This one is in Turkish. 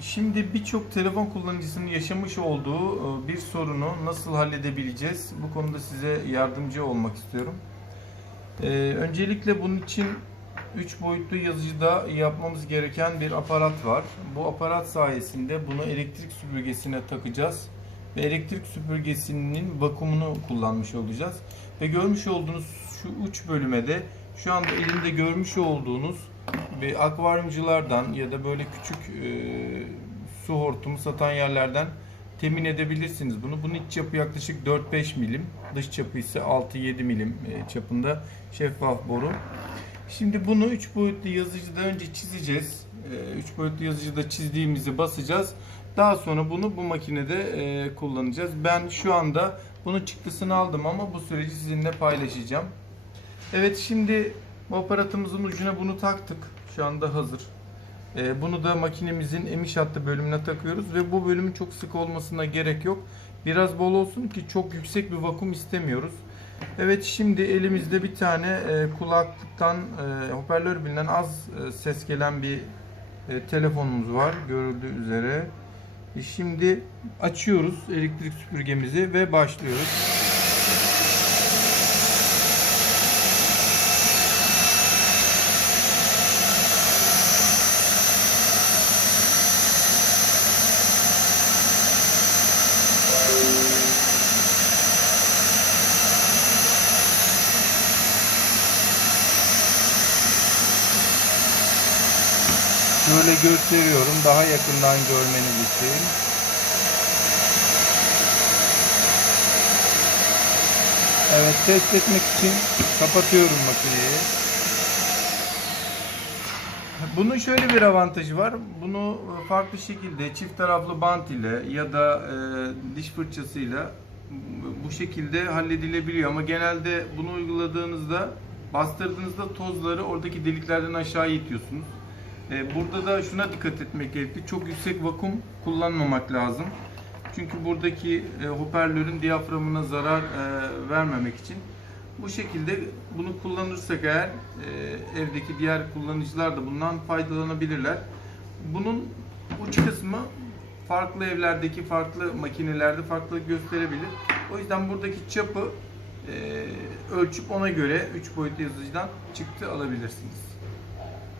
Şimdi birçok telefon kullanıcısının yaşamış olduğu bir sorunu nasıl halledebileceğiz? Bu konuda size yardımcı olmak istiyorum. Öncelikle bunun için 3 boyutlu yazıcıda yapmamız gereken bir aparat var. Bu aparat sayesinde bunu elektrik süpürgesine takacağız ve elektrik süpürgesinin vakumunu kullanmış olacağız. Ve görmüş olduğunuz şu uç bölüme de şu anda elimde görmüş olduğunuz bir akvaryumculardan ya da böyle küçük su hortumu satan yerlerden temin edebilirsiniz bunu. Bunun iç çapı yaklaşık 4-5 milim, dış çapı ise 6-7 milim çapında şeffaf boru. Şimdi bunu 3 boyutlu yazıcıda önce çizeceğiz. 3 boyutlu yazıcıda çizdiğimizi basacağız. Daha sonra bunu bu makinede kullanacağız. Ben şu anda bunun çıktısını aldım ama bu süreci sizinle paylaşacağım. Evet, şimdi bu aparatımızın ucuna bunu taktık. Şu anda hazır. Bunu da makinemizin emiş hattı bölümüne takıyoruz ve bu bölümün çok sık olmasına gerek yok. Biraz bol olsun ki çok yüksek bir vakum istemiyoruz. Evet, şimdi elimizde bir tane kulaklıktan hoparlör bilinen az ses gelen bir telefonumuz var görüldüğü üzere. Şimdi açıyoruz elektrik süpürgemizi ve başlıyoruz. Şöyle gösteriyorum daha yakından görmeniz için. Evet, test etmek için kapatıyorum makineyi. Bunun şöyle bir avantajı var. Bunu farklı şekilde çift taraflı bant ile ya da diş fırçasıyla bu şekilde halledilebiliyor. Ama genelde bunu uyguladığınızda, bastırdığınızda tozları oradaki deliklerden aşağı itiyorsunuz. Burada da şuna dikkat etmek gerekli. Çok yüksek vakum kullanmamak lazım. Çünkü buradaki hoparlörün diyaframına zarar vermemek için bu şekilde bunu kullanırsak eğer evdeki diğer kullanıcılar da bundan faydalanabilirler. Bunun uç kısmı farklı evlerdeki farklı makinelerde farklı gösterebilir. O yüzden buradaki çapı ölçüp ona göre 3 boyutlu yazıcıdan çıktı alabilirsiniz.